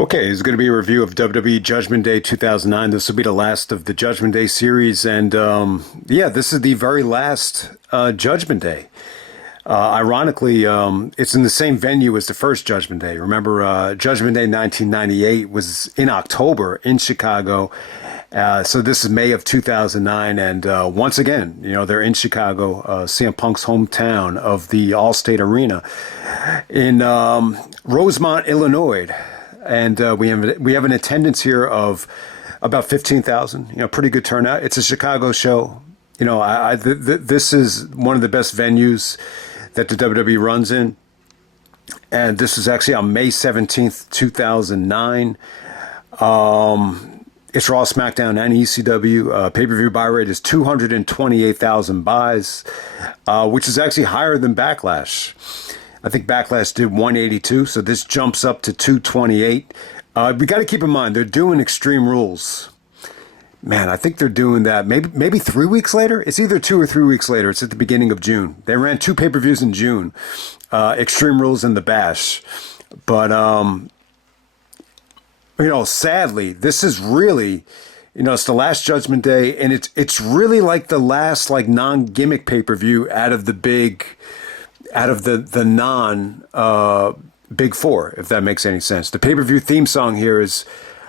Okay, it's going to be a review of WWE Judgment Day 2009. This will be the last of the Judgment Day series, and yeah, this is the very last Judgment Day. Ironically, it's in the same venue as the first Judgment Day. Remember, Judgment Day 1998 was in October in Chicago. So this is May of 2009, and once again, they're in Chicago, CM Punk's hometown of the Allstate Arena in Rosemont, Illinois. And we have an attendance here of about 15,000. Pretty good turnout. It's a Chicago show. This is one of the best venues that the WWE runs in. And this is actually on May 17th, 2009. It's Raw, SmackDown, and ECW. Pay-per-view buy rate is 228,000 buys, which is actually higher than Backlash. I think Backlash did 182, so this jumps up to 228. We got to keep in mind, they're doing Extreme Rules. Man, I think they're doing that maybe 3 weeks later. It's either 2 or 3 weeks later. It's at the beginning of June. They ran 2 pay-per-views in June, Extreme Rules and The Bash. But, sadly, this is really, it's the last Judgment Day, and it's really like the last non-gimmick pay-per-view out of the non Big Four, if that makes any sense. The pay-per-view theme song here is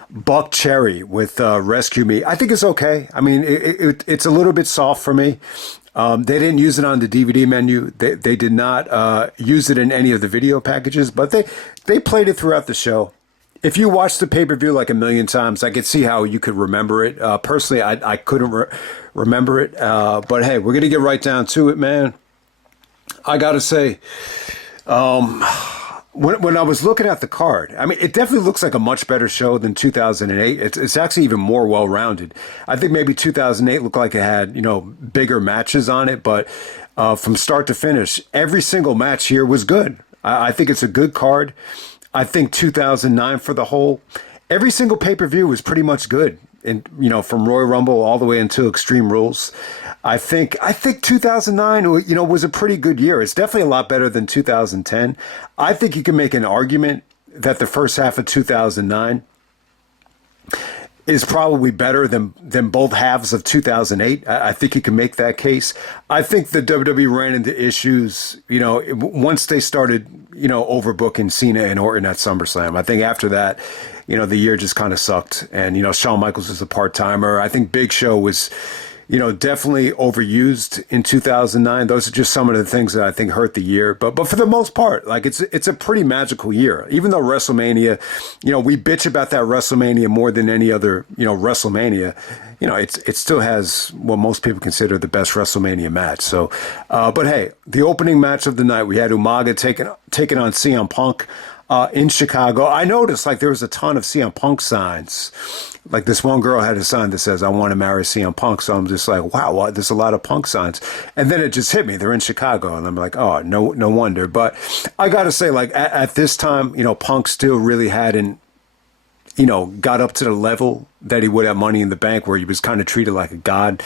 Buck Cherry with Rescue Me. I think it's okay. I mean, it's a little bit soft for me. They didn't use it on the DVD menu. They did not use it in any of the video packages, but they played it throughout the show. If you watched the pay-per-view like a million times, I could see how you could remember it. Personally, I couldn't remember it. But hey, we're going to get right down to it, man. I got to say, when I was looking at the card, I mean, it definitely looks like a much better show than 2008. It's actually even more well-rounded. I think maybe 2008 looked like it had, bigger matches on it, but from start to finish, every single match here was good. I think it's a good card. I think 2009 for the whole, every single pay-per-view was pretty much good. And, from Royal Rumble all the way into Extreme Rules. I think 2009, was a pretty good year. It's definitely a lot better than 2010. I think you can make an argument that the first half of 2009 is probably better than both halves of 2008. I think you can make that case. I think the WWE ran into issues, once they started, overbooking Cena and Orton at SummerSlam. I think after that, the year just kind of sucked. And, Shawn Michaels was a part-timer. I think Big Show was, definitely overused in 2009. Those are just some of the things that I think hurt the year. But for the most part, it's a pretty magical year. Even though WrestleMania, we bitch about that WrestleMania more than any other, WrestleMania. It still has what most people consider the best WrestleMania match. So, but hey, the opening match of the night, we had Umaga taking on CM Punk in Chicago. I noticed there was a ton of CM Punk signs. Like this one girl had a sign that says, "I want to marry CM Punk." So I'm just like, wow, there's a lot of Punk signs. And then it just hit me. They're in Chicago. And I'm like, oh, no wonder. But I got to say, at this time, Punk still really hadn't, got up to the level that he would at Money in the Bank, where he was kind of treated like a god.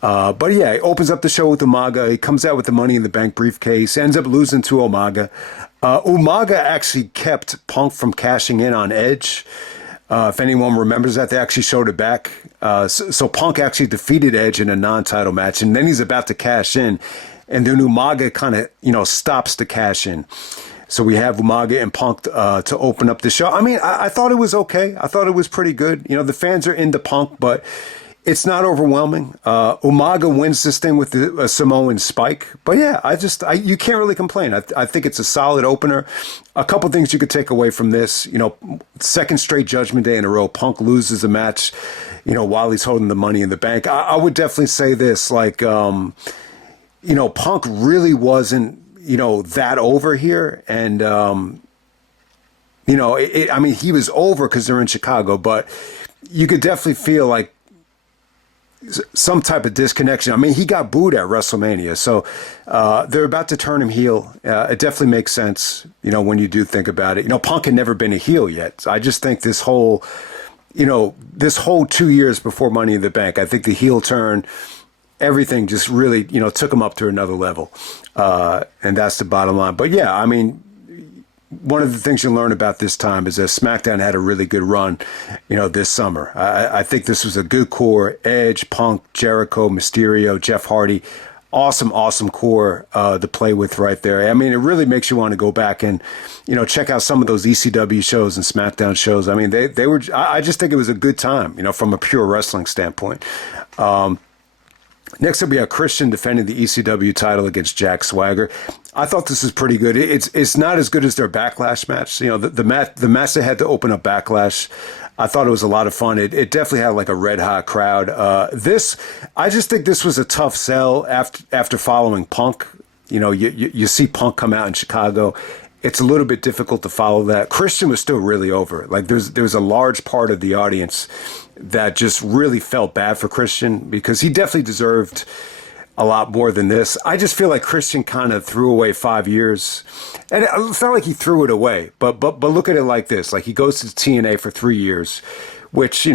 But yeah, he opens up the show with Umaga. He comes out with the Money in the Bank briefcase, ends up losing to Umaga. Umaga actually kept Punk from cashing in on Edge. If anyone remembers that, they actually showed it back. So Punk actually defeated Edge in a non-title match, and then he's about to cash in, and then Umaga kind of, stops the cash in. So we have Umaga and Punk to open up the show. I mean, I thought it was okay. I thought it was pretty good. The fans are into Punk, but it's not overwhelming. Umaga wins this thing with the Samoan spike. But yeah, you can't really complain. I think it's a solid opener. A couple things you could take away from this. Second straight Judgment Day in a row, Punk loses a match, while he's holding the Money in the Bank. I would definitely say this, Punk really wasn't, that over here. And, he was over because they're in Chicago, but you could definitely feel like some type of disconnection. I mean, he got booed at WrestleMania, so they're about to turn him heel. It definitely makes sense, when you do think about it. Punk had never been a heel yet. So I just think this whole 2 years before Money in the Bank, I think the heel turn, everything just really, took him up to another level. And that's the bottom line. But yeah, I mean, one of the things you learn about this time is that SmackDown had a really good run, this summer. I think this was a good core. Edge, Punk, Jericho, Mysterio, Jeff Hardy. Awesome core to play with right there. I mean, it really makes you want to go back and, check out some of those ECW shows and SmackDown shows. I mean, they were, I just think it was a good time, from a pure wrestling standpoint. Next up, we have Christian defending the ECW title against Jack Swagger. I thought this was pretty good. It's not as good as their Backlash match. The match they had to open up Backlash, I thought it was a lot of fun. It definitely had like a red hot crowd. I just think this was a tough sell after following Punk. You see Punk come out in Chicago. It's a little bit difficult to follow that. Christian was still really over. Like there's a large part of the audience that just really felt bad for Christian because he definitely deserved a lot more than this. I just feel like Christian kind of threw away 5 years. And it's not like he threw it away, but look at it like this. Like he goes to TNA for 3 years, which,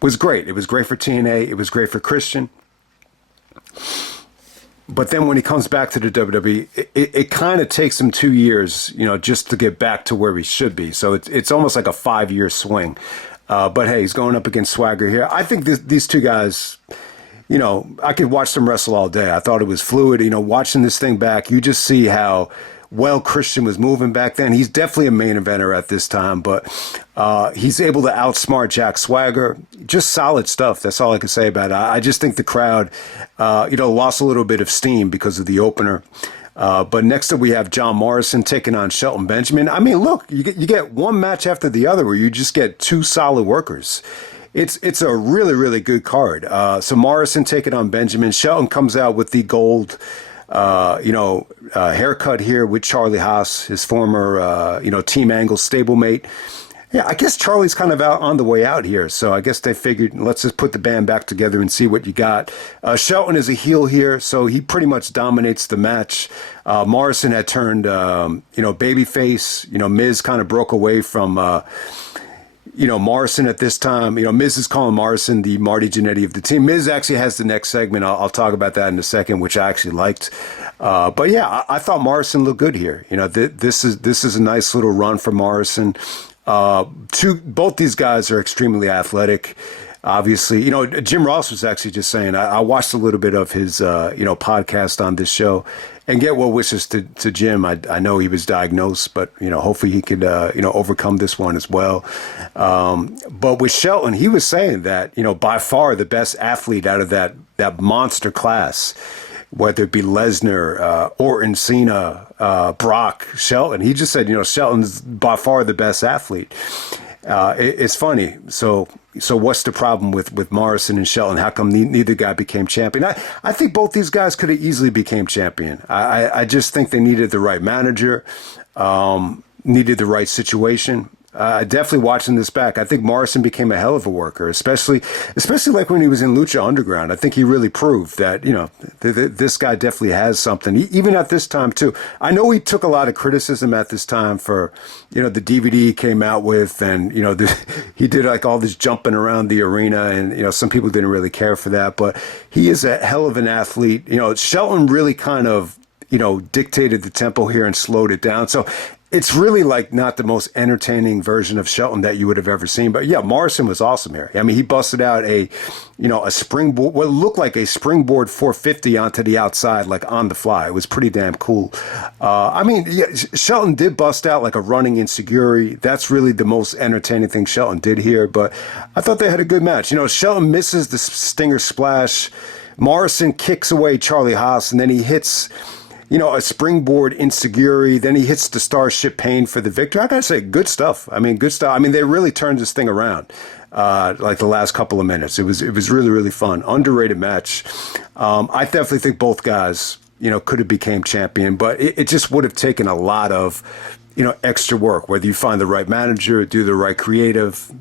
was great. It was great for TNA. It was great for Christian. But then when he comes back to the WWE, it kind of takes him 2 years, just to get back to where he should be. So it's almost like a 5-year swing. But hey, he's going up against Swagger here. I think these two guys, I could watch them wrestle all day. I thought it was fluid. Watching this thing back, you just see how well Christian was moving back then. He's definitely a main eventer at this time, but he's able to outsmart Jack Swagger. Just solid stuff. That's all I can say about it. I just think the crowd, lost a little bit of steam because of the opener. But next up, we have John Morrison taking on Shelton Benjamin. I mean, look, you get one match after the other where you just get two solid workers. It's a really, really good card. So Morrison taking on Benjamin. Shelton comes out with the gold, haircut here with Charlie Haas, his former, Team Angle stablemate. Yeah, I guess Charlie's kind of out on the way out here. So I guess they figured, let's just put the band back together and see what you got. Shelton is a heel here, so he pretty much dominates the match. Morrison had turned, babyface. Miz kind of broke away from, Morrison at this time. Miz is calling Morrison the Marty Jannetty of the team. Miz actually has the next segment. I'll talk about that in a second, which I actually liked. But yeah, I thought Morrison looked good here. This is a nice little run for Morrison. Both these guys are extremely athletic. Obviously, Jim Ross was actually just saying, I watched a little bit of his, podcast on this show, and get well wishes to Jim. I know he was diagnosed, but, hopefully he could, overcome this one as well. But with Shelton, he was saying that, by far the best athlete out of that monster class, whether it be Lesnar, Orton, Cena, Brock, Shelton. He just said, Shelton's by far the best athlete. It's funny. So what's the problem with Morrison and Shelton? How come neither guy became champion? I think both these guys could have easily became champion. I just think they needed the right manager, needed the right situation. Definitely watching this back, I think Morrison became a hell of a worker, especially like when he was in Lucha Underground. I think he really proved that, this guy definitely has something, even at this time, too. I know he took a lot of criticism at this time for, the DVD he came out with, and, he did like all this jumping around the arena, and, some people didn't really care for that, but he is a hell of an athlete. Shelton really kind of, dictated the tempo here and slowed it down. So it's really like not the most entertaining version of Shelton that you would have ever seen. But yeah, Morrison was awesome here. I mean, he busted out a springboard, what looked like a springboard 450 onto the outside, like on the fly. It was pretty damn cool. Shelton did bust out like a running insecurity. That's really the most entertaining thing Shelton did here. But I thought they had a good match. Shelton misses the stinger splash. Morrison kicks away Charlie Haas, and then he hits a springboard insecurity. Then he hits the Starship Pain for the victory. I gotta say, good stuff. Good stuff. They really turned this thing around, like the last couple of minutes. It was really, really fun. Underrated match. I definitely think both guys, could have became champion, but it just would have taken a lot of, extra work, whether you find the right manager, do the right creative,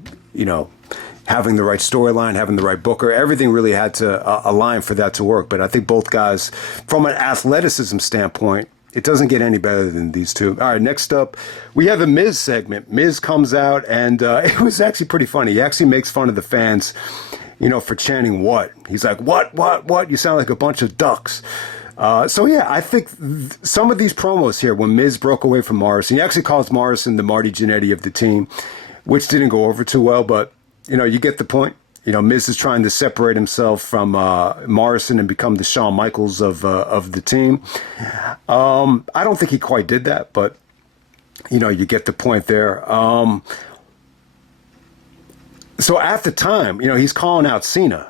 having the right storyline, having the right booker, everything really had to align for that to work. But I think both guys, from an athleticism standpoint, it doesn't get any better than these two. All right, next up, we have a Miz segment. Miz comes out, and it was actually pretty funny. He actually makes fun of the fans, for chanting what. He's like, what? You sound like a bunch of ducks. So yeah, I think some of these promos here, when Miz broke away from Morrison, he actually calls Morrison the Marty Jannetty of the team, which didn't go over too well, but you get the point. Miz is trying to separate himself from Morrison and become the Shawn Michaels of the team. I don't think he quite did that, but you get the point there. So at the time, he's calling out Cena.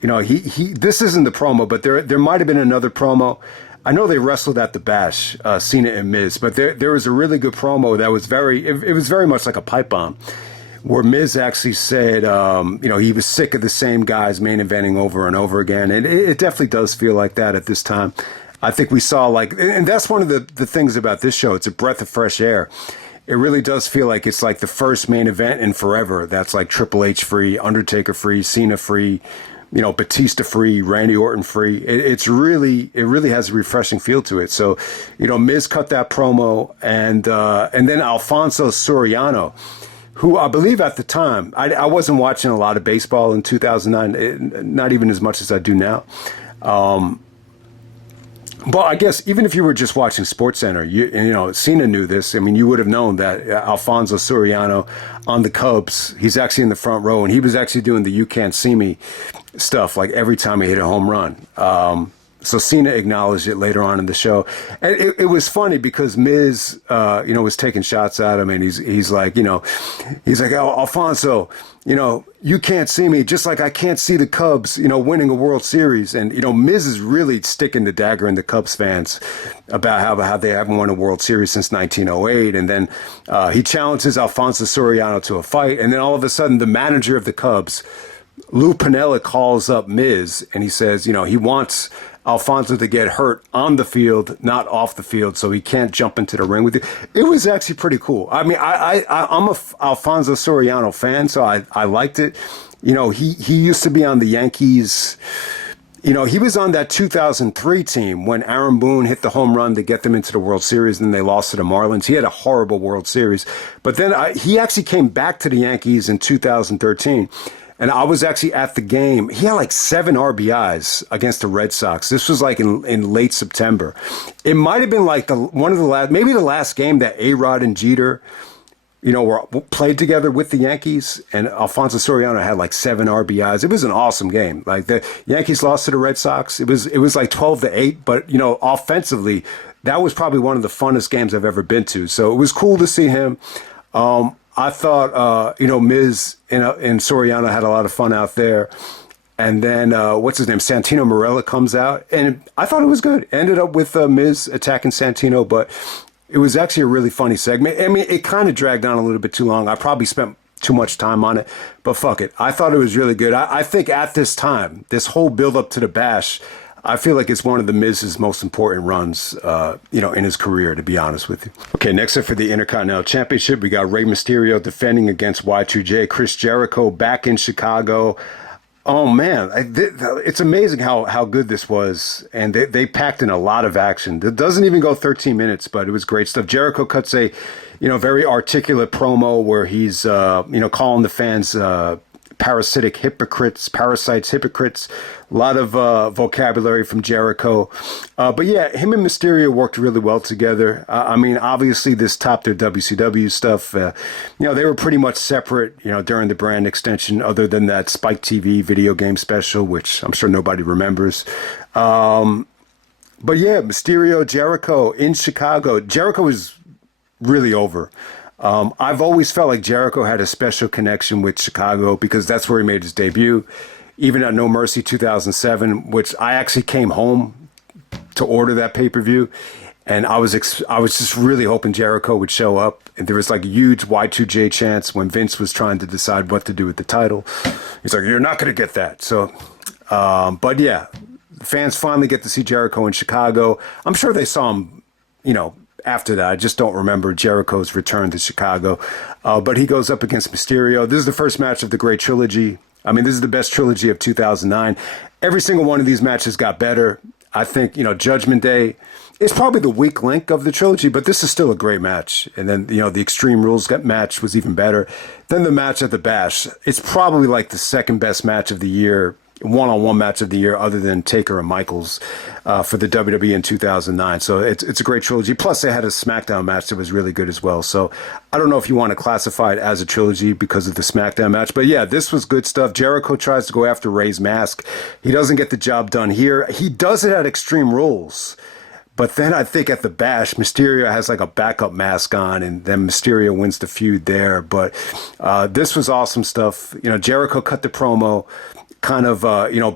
He this isn't the promo, but there might have been another promo. I know they wrestled at the Bash, Cena and Miz, but there was a really good promo that was it was very much like a pipe bomb, where Miz actually said, he was sick of the same guys main eventing over and over again. And it definitely does feel like that at this time. I think we saw and that's one of the things about this show. It's a breath of fresh air. It really does feel like it's like the first main event in forever. That's like Triple H free, Undertaker free, Cena free, Batista free, Randy Orton free. It really has a refreshing feel to it. So, Miz cut that promo, and then Alfonso Soriano, who I believe at the time, I wasn't watching a lot of baseball in 2009, not even as much as I do now. But I guess even if you were just watching SportsCenter, Cena knew this. I mean, you would have known that Alfonso Soriano on the Cubs, he's actually in the front row, and he was actually doing the "You Can't See Me" stuff like every time he hit a home run. So Cena acknowledged it later on in the show. And it was funny because Miz, was taking shots at him, and he's like, oh, Alfonso, you can't see me, just like I can't see the Cubs, winning a World Series. And, Miz is really sticking the dagger in the Cubs fans about how they haven't won a World Series since 1908. And then he challenges Alfonso Soriano to a fight. And then all of a sudden, the manager of the Cubs, Lou Piniella, calls up Miz, and he says, he wants Alfonso to get hurt on the field, not off the field, so he can't jump into the ring with you. It was actually pretty cool. I mean, I'm a Alfonso Soriano fan, so I liked it. He used to be on the Yankees. He was on that 2003 team when Aaron Boone hit the home run to get them into the World Series, and then they lost to the Marlins. He had a horrible World Series. But then he actually came back to the Yankees in 2013. And I was actually at the game. He had like 7 RBIs against the Red Sox. This was like in late September. It might have been like maybe the last game that A-Rod and Jeter, were played together with the Yankees. And Alfonso Soriano had like 7 RBIs. It was an awesome game. Like the Yankees lost to the Red Sox. It was like 12-8. But offensively, that was probably one of the funnest games I've ever been to. So it was cool to see him. I thought, Miz and Soriano had a lot of fun out there. And then, what's his name? Santino Marella comes out. And I thought it was good. Ended up with Miz attacking Santino. But it was actually a really funny segment. I mean, it kind of dragged on a little bit too long. I probably spent too much time on it. But fuck it. I thought it was really good. I think at this time, this whole build up to the Bash, I feel like it's one of the Miz's most important runs, in his career, to be honest with you. Okay, next up for the Intercontinental Championship, we got Rey Mysterio defending against Y2J. Chris Jericho back in Chicago. Oh, man, it's amazing how good this was. And they packed in a lot of action. It doesn't even go 13 minutes, but it was great stuff. Jericho cuts a, very articulate promo where he's, calling the fans parasites, hypocrites, a lot of vocabulary from Jericho. But yeah, him and Mysterio worked really well together. I mean, obviously this topped their WCW stuff. They were pretty much separate, during the brand extension, other than that Spike TV video game special, which I'm sure nobody remembers. But yeah, Mysterio, Jericho in Chicago. Jericho is really over. I've always felt like Jericho had a special connection with Chicago because that's where he made his debut. Even at No Mercy 2007, which I actually came home to order that pay-per-view. And I was just really hoping Jericho would show up. And there was like a huge Y2J chance when Vince was trying to decide what to do with the title. He's like, you're not going to get that. So, but yeah, fans finally get to see Jericho in Chicago. I'm sure they saw him, after that. I just don't remember Jericho's return to Chicago. But he goes up against Mysterio. This is the first match of the Great Trilogy. I mean, this is the best trilogy of 2009. Every single one of these matches got better. I think, Judgment Day is probably the weak link of the trilogy, but this is still a great match. And then, the Extreme Rules match was even better. Then the match at the Bash. It's probably like the second best match of the year, one-on-one match of the year other than Taker and Michaels for the WWE in 2009. So it's a great trilogy. Plus, they had a SmackDown match that was really good as well. So I don't know if you want to classify it as a trilogy because of the SmackDown match. But yeah, this was good stuff. Jericho tries to go after Ray's mask. He doesn't get the job done here. He does it at Extreme Rules. But then I think at the Bash, Mysterio has like a backup mask on, and then Mysterio wins the feud there. But this was awesome stuff. You know, Jericho cut the promo, kind of,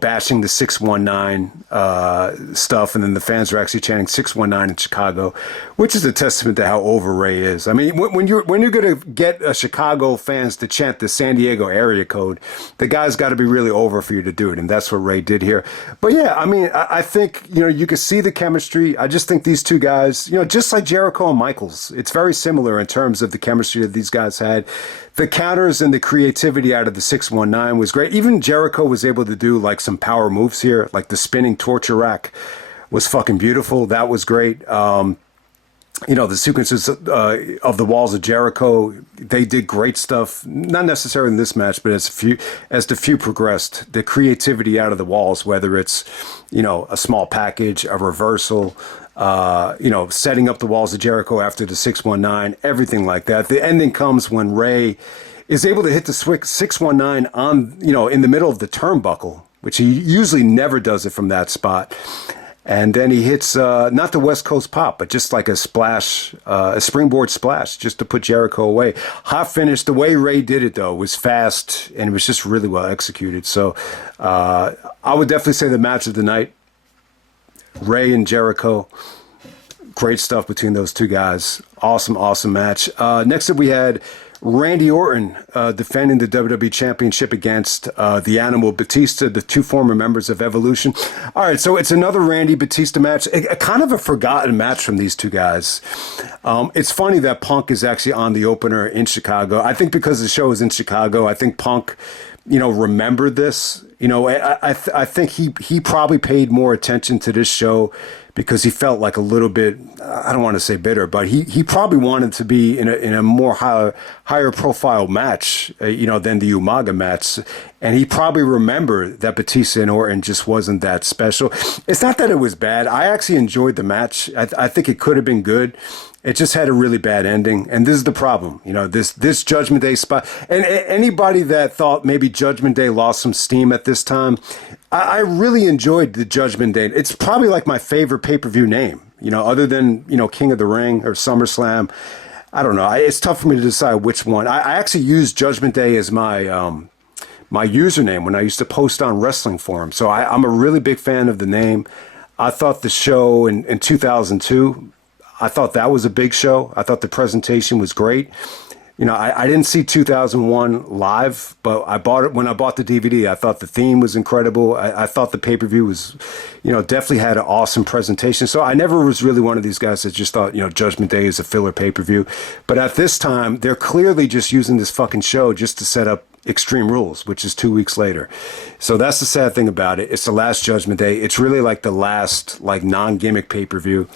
bashing the 619 stuff, and then the fans are actually chanting 619 in Chicago, which is a testament to how over Ray is. I mean, when you're going to get Chicago fans to chant the San Diego area code, the guy's got to be really over for you to do it, and that's what Ray did here. But yeah, I mean, I think, you can see the chemistry. I just think these two guys, just like Jericho and Michaels, it's very similar in terms of the chemistry that these guys had. The counters and the creativity out of the 619 was great. Even Jericho was able to do like some power moves here, like the spinning torture rack was fucking beautiful. That was great. The sequences of the walls of Jericho, they did great stuff. Not necessarily in this match, but as the feud progressed, the creativity out of the walls, whether it's, a small package, a reversal, setting up the walls of Jericho after the 619, everything like that. The ending comes when Ray is able to hit the 619 on, in the middle of the turnbuckle, which he usually never does it from that spot. And then he hits, not the West Coast pop, but just like a splash, a springboard splash, just to put Jericho away. Hot finish. The way Ray did it, though, was fast, and it was just really well executed. So I would definitely say the match of the night, Ray and Jericho. Great stuff between those two guys. Awesome match. Next up, we had Randy Orton defending the WWE Championship against the Animal Batista, the two former members of Evolution. All right, so it's another Randy Batista match, a kind of a forgotten match from these two guys. It's funny that Punk is actually on the opener in Chicago. I think because the show is in Chicago, I think Punk, remembered this. I think he probably paid more attention to this show because he felt like a little bit, I don't want to say bitter, but he probably wanted to be in a more higher profile match, than the Umaga match. And he probably remembered that Batista and Orton just wasn't that special. It's not that it was bad. I actually enjoyed the match. I think it could have been good. It just had a really bad ending, and this is the problem. This Judgment Day spot, and anybody that thought maybe Judgment Day lost some steam at this time, I really enjoyed the Judgment Day. It's probably like my favorite pay-per-view name, other than, King of the Ring or SummerSlam. I don't know. It's tough for me to decide which one. I actually used Judgment Day as my my username when I used to post on wrestling forums. So I'm a really big fan of the name. I thought the show in 2002, I thought that was a big show. I thought the presentation was great. I didn't see 2001 live, but I bought it when I bought the DVD. I thought the theme was incredible. I thought the pay-per-view was, definitely had an awesome presentation. So I never was really one of these guys that just thought, Judgment Day is a filler pay-per-view. But at this time, they're clearly just using this fucking show just to set up Extreme Rules, which is 2 weeks later. So that's the sad thing about it. It's the last Judgment Day. It's really like the last non-gimmick pay-per-view.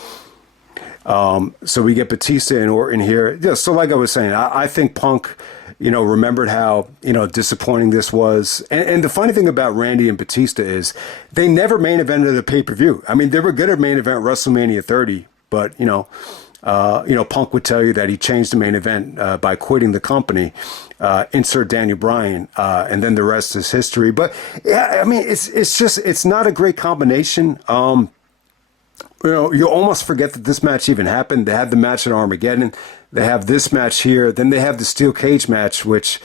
So we get Batista and Orton here. Yeah, so like I was saying, I think Punk, remembered how, disappointing this was. And the funny thing about Randy and Batista is they never main evented a pay-per-view. I mean, they were good at main event WrestleMania 30, but, Punk would tell you that he changed the main event by quitting the company, insert Daniel Bryan, and then the rest is history. But yeah, I mean, it's not a great combination. You almost forget that this match even happened. They had the match at Armageddon. They have this match here. Then they have the steel cage match, which,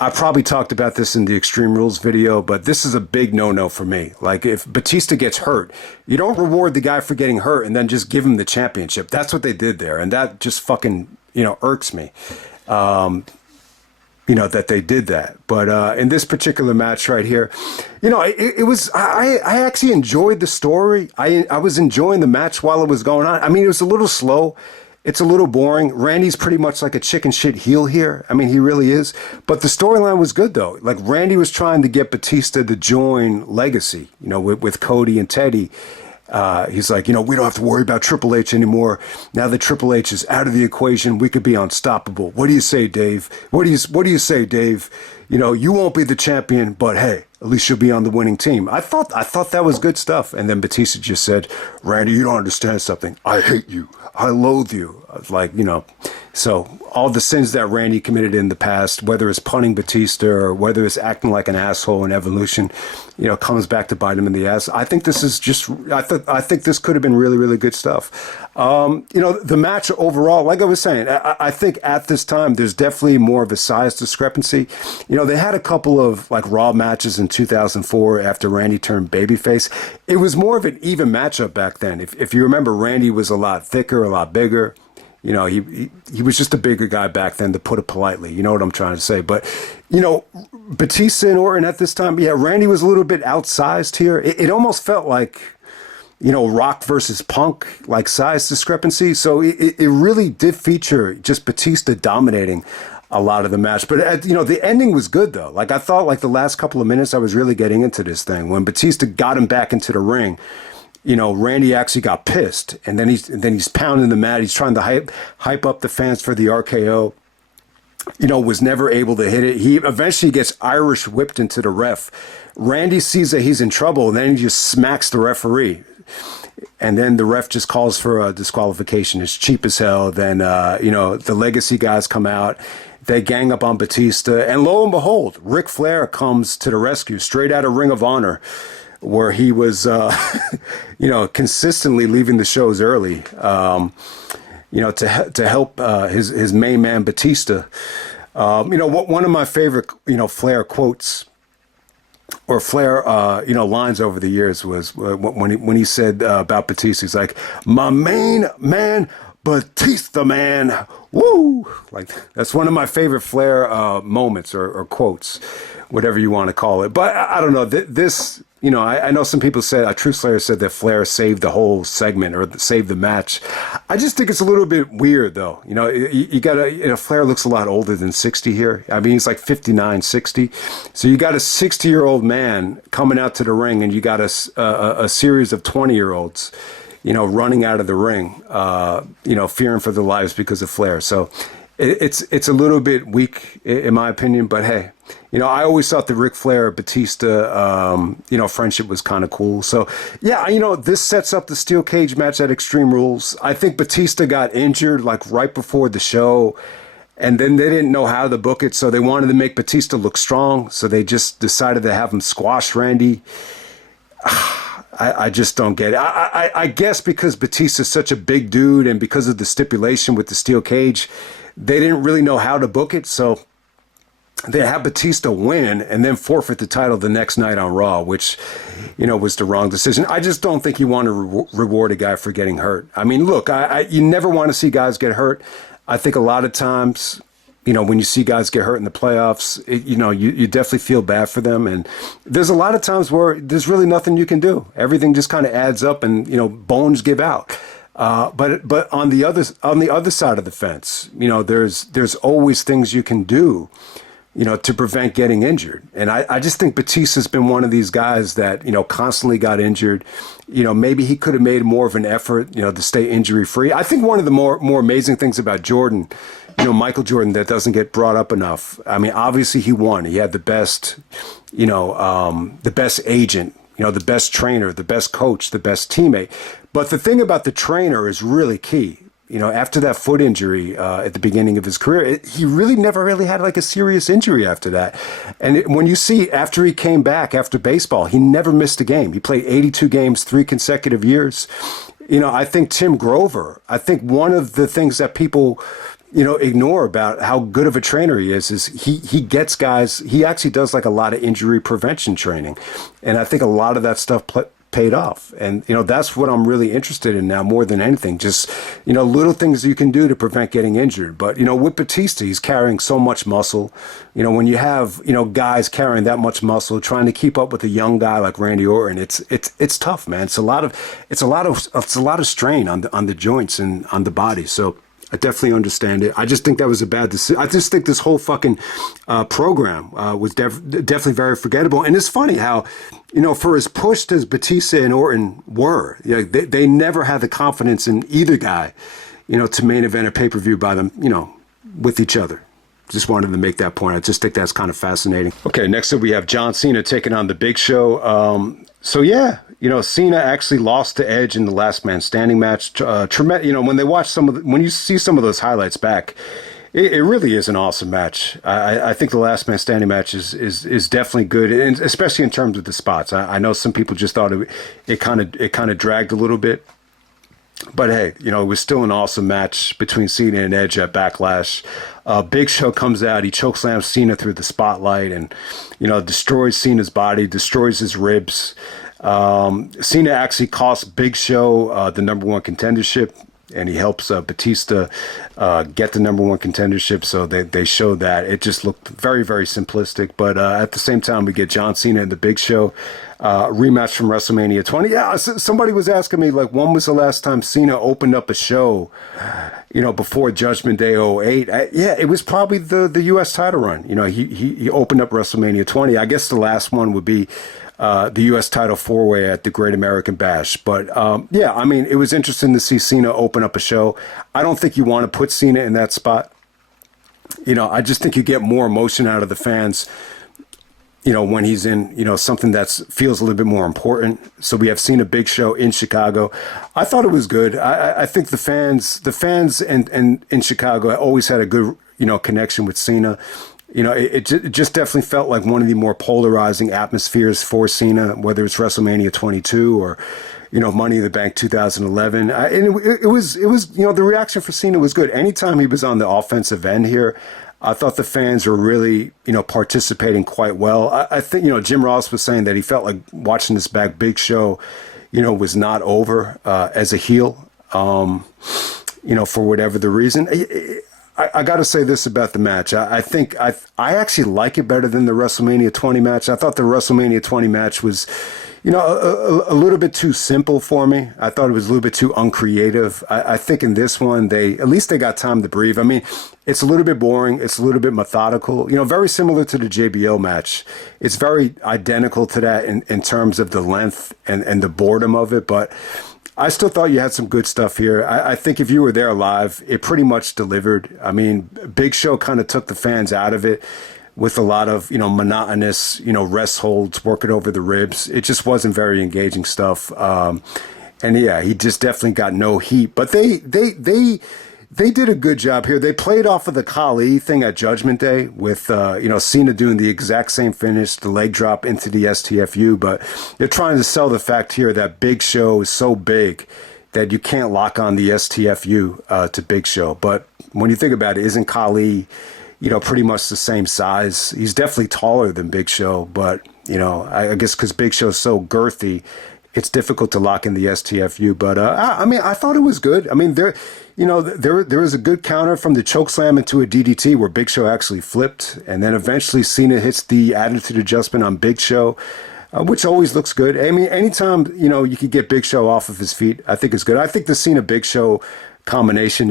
I probably talked about this in the Extreme Rules video, but this is a big no-no for me. Like, if Batista gets hurt, you don't reward the guy for getting hurt and then just give him the championship. That's what they did there, and that just fucking, irks me. That they did that. But in this particular match right here, it was, I actually enjoyed the story. I was enjoying the match while it was going on. I mean, it was a little slow. It's a little boring. Randy's pretty much like a chicken shit heel here. I mean, he really is. But the storyline was good, though. Like, Randy was trying to get Batista to join Legacy, with Cody and Teddy. He's like, we don't have to worry about Triple H anymore. Now that Triple H is out of the equation, we could be unstoppable. What do you say, Dave? What do you say, Dave? You won't be the champion, but hey, At least you'll be on the winning team. I thought that was good stuff. And then Batista just said, Randy, you don't understand something. I hate you. I loathe you. I was like, so all the sins that Randy committed in the past, whether it's punning Batista or whether it's acting like an asshole in Evolution, comes back to bite him in the ass. I think this is just, I think this could have been really, really good stuff. The match overall, like I was saying, I think at this time, there's definitely more of a size discrepancy. They had a couple of like Raw matches in 2004 after Randy turned babyface. It was more of an even matchup back then. If you remember, Randy was a lot thicker, a lot bigger. He was just a bigger guy back then, to put it politely. You know what I'm trying to say? But, Batista and Orton at this time, yeah, Randy was a little bit outsized here. It almost felt like, Rock versus Punk, like size discrepancy. So it really did feature just Batista dominating a lot of the match. But, the ending was good, though. Like, I thought, like, the last couple of minutes, I was really getting into this thing. When Batista got him back into the ring, Randy actually got pissed, and then he's pounding the mat. He's trying to hype up the fans for the RKO. Was never able to hit it. He eventually gets Irish whipped into the ref. Randy sees that he's in trouble, and then he just smacks the referee. And then the ref just calls for a disqualification. It's cheap as hell. Then, the Legacy guys come out. They gang up on Batista. And lo and behold, Ric Flair comes to the rescue, straight out of Ring of Honor, where he was, consistently leaving the shows early, to help his main man Batista. One of my favorite, Flair quotes or Flair, lines over the years was when he said about Batista, he's like, "My main man, Batista man, woo!" Like, that's one of my favorite Flair moments or quotes, whatever you want to call it. But I don't know, this. I know some people said, Truth Slayer said that Flair saved the whole segment or saved the match. I just think it's a little bit weird, though. You gotta, Flair looks a lot older than 60 here. I mean, he's like 59, 60. So you got a 60-year-old man coming out to the ring, and you got a series of 20-year-olds, running out of the ring, fearing for their lives because of Flair. So it's a little bit weak, in my opinion, but hey. I always thought the Ric Flair Batista, friendship was kind of cool. So, yeah, this sets up the steel cage match at Extreme Rules. I think Batista got injured like right before the show, and then they didn't know how to book it, so they wanted to make Batista look strong, so they just decided to have him squash Randy. I just don't get it. I guess because Batista's such a big dude and because of the stipulation with the steel cage, they didn't really know how to book it, so they had Batista win and then forfeit the title the next night on Raw, which, was the wrong decision. I just don't think you want to reward a guy for getting hurt. I mean, look, you never want to see guys get hurt. I think a lot of times, when you see guys get hurt in the playoffs, you definitely feel bad for them. And there's a lot of times where there's really nothing you can do. Everything just kind of adds up and, bones give out. But on the other side of the fence, there's always things you can do, to prevent getting injured. And I just think Batista's been one of these guys that, constantly got injured. Maybe he could have made more of an effort, to stay injury free. I think one of the more amazing things about Jordan, Michael Jordan, that doesn't get brought up enough. I mean, obviously he won. He had the best, the best agent, the best trainer, the best coach, the best teammate. But the thing about the trainer is really key. After that foot injury at the beginning of his career, he really never really had like a serious injury after that. And when you see after he came back after baseball, he never missed a game. He played 82 games, 3 consecutive years. I think Tim Grover, one of the things that people, ignore about how good of a trainer he is he gets guys, he actually does like a lot of injury prevention training. And I think a lot of that stuff paid off. And, that's what I'm really interested in now more than anything. Just, little things you can do to prevent getting injured. But, with Batista, he's carrying so much muscle. When you have, guys carrying that much muscle, trying to keep up with a young guy like Randy Orton, it's tough, man. It's a lot of strain on the joints and on the body. So I definitely understand it. I just think that was a bad decision. I just think this whole fucking program was definitely very forgettable. And it's funny how, for as pushed as Batista and Orton were, they never had the confidence in either guy, to main event a pay-per-view by them, with each other. just wanted to make that point. I just think that's kind of fascinating. Okay, next up we have John Cena taking on the Big Show. So yeah, Cena actually lost to Edge in the Last Man Standing match. When you see some of those highlights back, it really is an awesome match. I think the Last Man Standing match is definitely good, and especially in terms of the spots. I know some people just thought it kind of dragged a little bit. But hey, it was still an awesome match between Cena and Edge at Backlash. Big Show comes out, he chokeslams Cena through the spotlight and, destroys Cena's body, destroys his ribs. Cena actually costs Big Show the number one contendership, and he helps Batista get the number one contendership. So they showed that. It just looked very, very simplistic. But at the same time, we get John Cena and the Big Show. Rematch from WrestleMania 20. Yeah, somebody was asking me, like, when was the last time Cena opened up a show, before Judgment Day '08? Yeah, it was probably the U.S. title run. He opened up WrestleMania 20. I guess the last one would be the U.S. title four-way at the Great American Bash. But, yeah, I mean, it was interesting to see Cena open up a show. I don't think you want to put Cena in that spot. I just think you get more emotion out of the fans when he's in, something that feels a little bit more important. So we have seen a Big Show in Chicago. I thought it was good. I think the fans and in Chicago always had a good, connection with Cena. It just definitely felt like one of the more polarizing atmospheres for Cena, whether it's WrestleMania 22 or, Money in the Bank 2011. And it was, the reaction for Cena was good. Anytime he was on the offensive end here, I thought the fans were really, participating quite well. I think, Jim Ross was saying that he felt like watching this back Big Show, was not over as a heel, for whatever the reason. I got to say this about the match. I think I actually like it better than the WrestleMania 20 match. I thought the WrestleMania 20 match was, a little bit too simple for me. I thought it was a little bit too uncreative. I think in this one, at least they got time to breathe. I mean, it's a little bit boring. It's a little bit methodical, very similar to the JBL match. It's very identical to that in terms of the length and the boredom of it. But I still thought you had some good stuff here. I think if you were there live, it pretty much delivered. I mean, Big Show kind of took the fans out of it with a lot of, monotonous, rest holds, working over the ribs. It just wasn't very engaging stuff. And yeah, he just definitely got no heat. But they did a good job here. They played off of the Khali thing at Judgment Day with, Cena doing the exact same finish, the leg drop into the STFU. But they're trying to sell the fact here that Big Show is so big that you can't lock on the STFU to Big Show. But when you think about it, isn't Khali, pretty much the same size? He's definitely taller than Big Show, but, I guess because Big Show's so girthy, it's difficult to lock in the STFU. But, I thought it was good. I mean, there was a good counter from the chokeslam into a DDT where Big Show actually flipped. And then eventually Cena hits the attitude adjustment on Big Show, which always looks good. I mean, anytime, you could get Big Show off of his feet, I think it's good. I think the Cena Big Show combination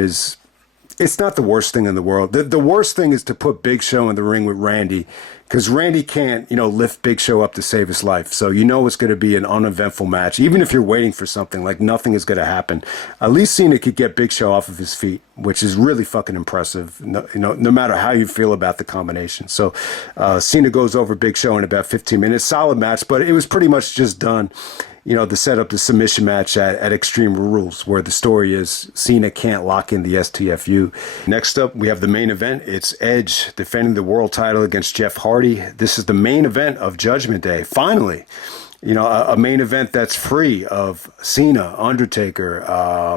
it's not the worst thing in the world. The worst thing is to put Big Show in the ring with Randy, because Randy can't, lift Big Show up to save his life. So it's going to be an uneventful match. Even if you're waiting for something, like nothing is going to happen. At least Cena could get Big Show off of his feet, which is really fucking impressive, no matter how you feel about the combination. So Cena goes over Big Show in about 15 minutes. Solid match, but it was pretty much just done. To set up the submission match at Extreme Rules, where the story is Cena can't lock in the STFU. Next up, we have the main event. It's Edge defending the world title against Jeff Hardy. This is the main event of Judgment Day. Finally, a main event that's free of Cena, Undertaker,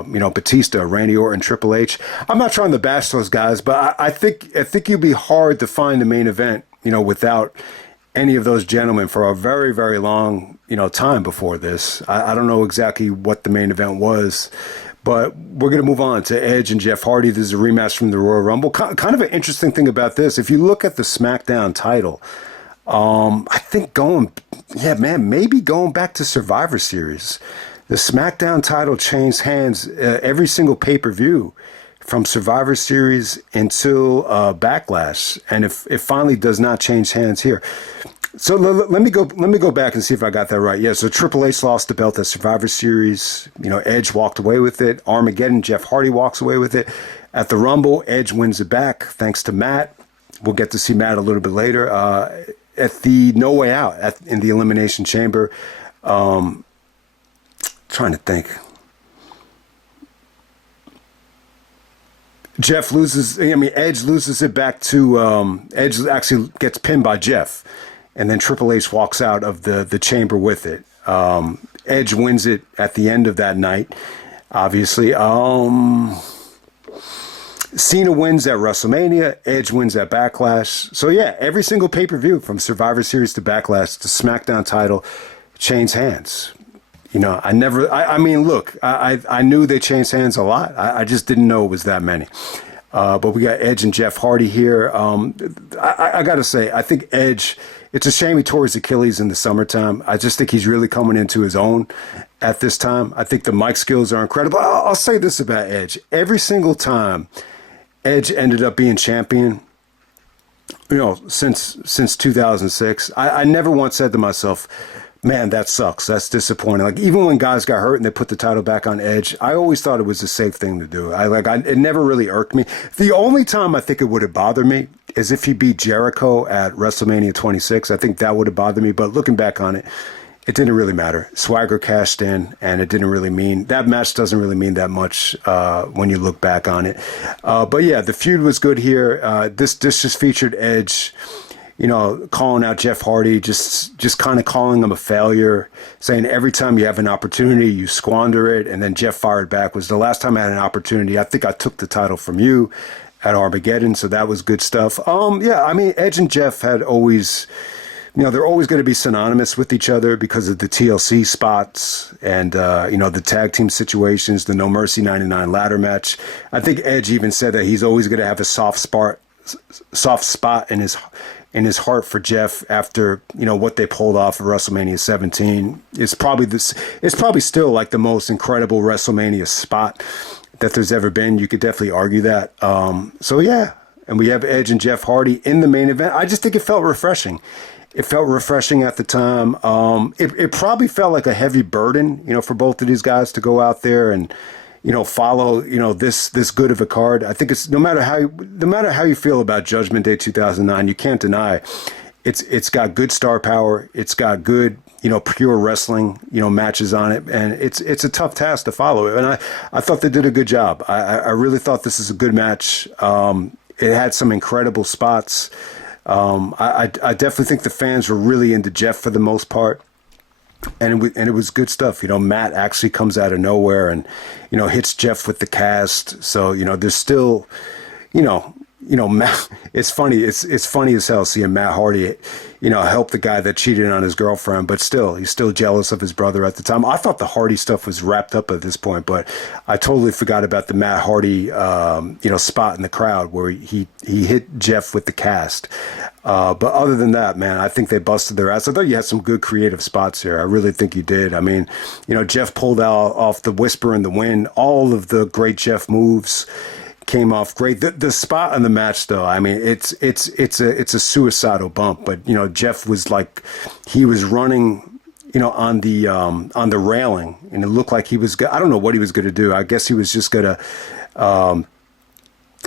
Batista, Randy Orton, Triple H. I'm not trying to bash those guys, but I think it'd be hard to find the main event, without any of those gentlemen for a very, very long, time before this. I don't know exactly what the main event was, but we're going to move on to Edge and Jeff Hardy. This is a rematch from the Royal Rumble. Kind of an interesting thing about this, if you look at the SmackDown title, I think maybe going back to Survivor Series, the SmackDown title changed hands every single pay-per-view from Survivor Series until Backlash, and it finally does not change hands here. So let me go back and see if I got that right. Yeah, so Triple H lost the belt at Survivor Series. Edge walked away with it. Armageddon, Jeff Hardy walks away with it. At the Rumble, Edge wins it back thanks to Matt. We'll get to see Matt a little bit later at the No Way Out in the Elimination Chamber. Trying to think. Jeff loses. I mean, Edge loses it back to Edge. Actually, gets pinned by Jeff, and then Triple H walks out of the chamber with it. Edge wins it at the end of that night. Obviously, Cena wins at WrestleMania. Edge wins at Backlash. So yeah, every single pay-per-view from Survivor Series to Backlash to SmackDown title change hands. You know, I mean, look, I knew they changed hands a lot. I just didn't know it was that many. But we got Edge and Jeff Hardy here. I got to say, I think Edge, it's a shame he tore his Achilles in the summertime. I just think he's really coming into his own at this time. I think the mic skills are incredible. I'll say this about Edge. Every single time Edge ended up being champion, you know, since 2006, I never once said to myself, man, that sucks. That's disappointing. Like, even when guys got hurt and they put the title back on Edge, I always thought it was a safe thing to do. It never really irked me. The only time I think it would have bothered me is if he beat Jericho at WrestleMania 26. I think that would have bothered me. But looking back on it, it didn't really matter. Swagger cashed in, and it didn't really mean, that match doesn't really mean that much when you look back on it. But yeah, the feud was good here. This just featured Edge, you know, calling out Jeff Hardy, just kind of calling him a failure, saying every time you have an opportunity, you squander it. And then Jeff fired back, was the last time I had an opportunity, I think I took the title from you at Armageddon. So that was good stuff. Yeah, I mean, Edge and Jeff had always, you know, they're always going to be synonymous with each other because of the TLC spots and, you know, the tag team situations, the No Mercy 99 ladder match. I think Edge even said that he's always going to have a soft spot in his heart for Jeff after, you know, what they pulled off of WrestleMania 17. It's probably still like the most incredible WrestleMania spot that there's ever been. You could definitely argue that. So yeah, and we have Edge and Jeff Hardy in the main event. I just think it felt refreshing. It felt refreshing at the time. It probably felt like a heavy burden, you know, for both of these guys to go out there and, you know, follow, you know, this good of a card. I think it's no matter how you feel about Judgment Day 2009, you can't deny it's got good star power. It's got good, you know, pure wrestling, you know, matches on it, and it's a tough task to follow. And I thought they did a good job. I really thought this is a good match. It had some incredible spots. I definitely think the fans were really into Jeff for the most part. And it was good stuff. You know, Matt actually comes out of nowhere and, you know, hits Jeff with the cast. So, you know, there's still, you know, Matt, it's funny. It's funny as hell seeing Matt Hardy, you know, help the guy that cheated on his girlfriend, but still, he's still jealous of his brother at the time. I thought the Hardy stuff was wrapped up at this point, but I totally forgot about the Matt Hardy, you know, spot in the crowd where he hit Jeff with the cast. But other than that, man, I think they busted their ass. I thought you had some good creative spots here. I really think you did. I mean, you know, Jeff pulled out off the Whisper in the Wind. All of the great Jeff moves came off great. The spot in the match, though, I mean, it's a suicidal bump. But you know, Jeff was like, he was running, you know, on the railing, and it looked like he was. I don't know what he was going to do. I guess he was just going to.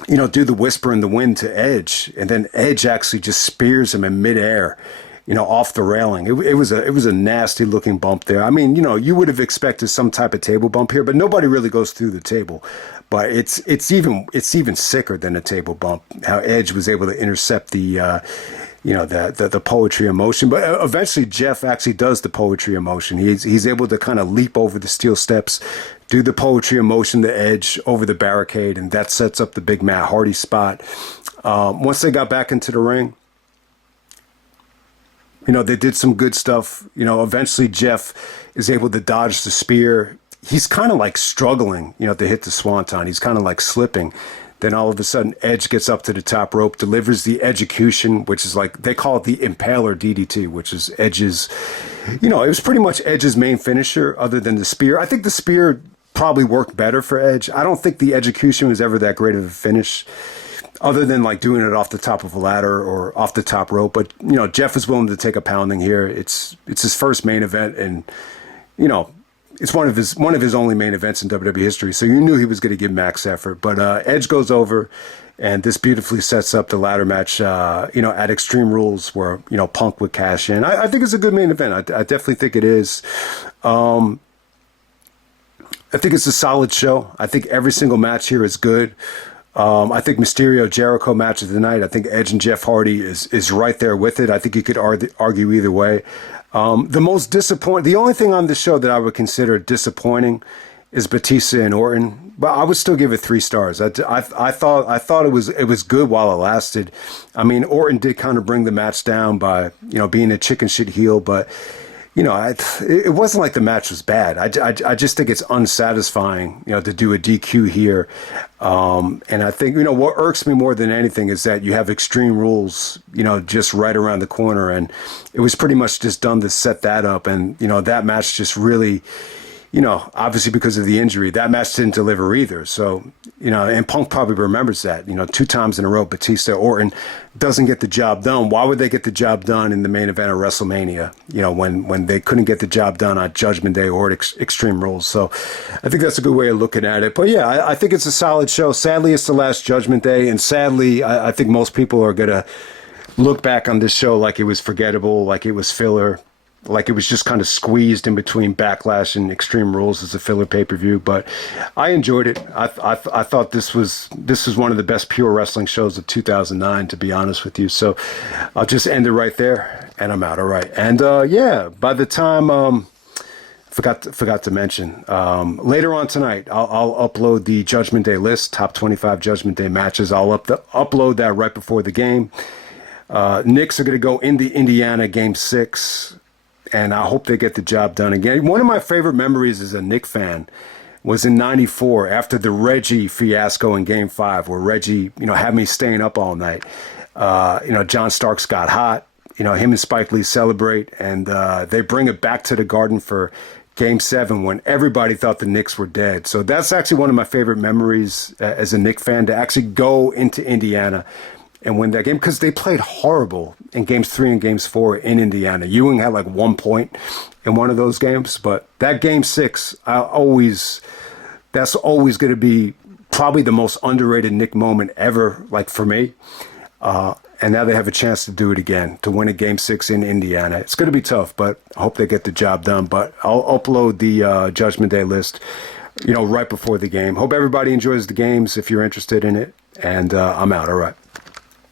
You know, do the Whisper in the Wind to Edge, and then Edge actually just spears him in midair, you know, off the railing. It was a nasty looking bump there. I mean, you know, you would have expected some type of table bump here, but nobody really goes through the table. But it's even sicker than a table bump. How Edge was able to intercept the you know, the poetry in motion. But eventually Jeff actually does the poetry in motion. He's able to kind of leap over the steel steps, do the poetry in motion, the Edge over the barricade, and that sets up the big Matt Hardy spot. Once they got back into the ring, you know, they did some good stuff. You know, eventually Jeff is able to dodge the spear. He's kind of like struggling, you know, to hit the swanton. He's kind of like slipping. Then all of a sudden, Edge gets up to the top rope, delivers the execution, which is like, they call it the Impaler DDT, which is Edge's, you know, it was pretty much Edge's main finisher other than the spear. I think the spear probably worked better for Edge. I don't think the execution was ever that great of a finish, other than like doing it off the top of a ladder or off the top rope. But, you know, Jeff was willing to take a pounding here. It's his first main event, and, you know, it's one of his only main events in WWE history, so you knew he was going to give max effort. But Edge goes over, And this beautifully sets up the ladder match, at Extreme Rules where, Punk would cash in. I think it's a good main event. I definitely think it is. I think it's a solid show. I think every single match here is good. I think Mysterio Jericho match of the night. I think Edge and Jeff Hardy is right there with it. I think you could argue either way. The only thing on the show that I would consider disappointing is Batista and Orton, but I would still give it 3 stars. I thought it was good while it lasted. I mean, Orton did kind of bring the match down by being a chicken shit heel, but it wasn't like the match was bad. I just think it's unsatisfying, to do a DQ here. And I think, what irks me more than anything is that you have Extreme Rules, just right around the corner. And it was pretty much just done to set that up. And, that match just really, obviously because of the injury, that match didn't deliver either. So, and Punk probably remembers that, 2 times in a row, Batista Orton doesn't get the job done. Why would they get the job done in the main event of WrestleMania, when they couldn't get the job done on Judgment Day or Extreme Rules? So I think that's a good way of looking at it. But yeah, I think it's a solid show. Sadly, it's the last Judgment Day. And sadly, I think most people are going to look back on this show like it was forgettable, like it was filler, like it was just kind of squeezed in between Backlash and Extreme Rules as a filler pay-per-view. But I enjoyed it. I thought this was one of the best pure wrestling shows of 2009, to be honest with you. So I'll just end it right there, and I'm out. All right. And by the time forgot to mention, later on tonight I'll upload the Judgment Day list, top 25 Judgment Day matches. I'll upload that right before the game. Knicks are going to go into Indiana game 6. And I hope they get the job done again. One of my favorite memories as a Knicks fan was in '94 after the Reggie fiasco in Game 5, where Reggie, had me staying up all night. John Starks got hot. Him and Spike Lee celebrate, and they bring it back to the Garden for Game 7 when everybody thought the Knicks were dead. So that's actually one of my favorite memories as a Knicks fan, to actually go into Indiana and win that game, because they played horrible in games 3 and games 4 in Indiana. Ewing had like 1 point in one of those games, but that game 6, that's always going to be probably the most underrated Knick moment ever, like for me. And now they have a chance to do it again, to win a game 6 in Indiana. It's going to be tough, but I hope they get the job done. But I'll upload the Judgment Day list, right before the game. Hope everybody enjoys the games if you're interested in it. And I'm out. All right.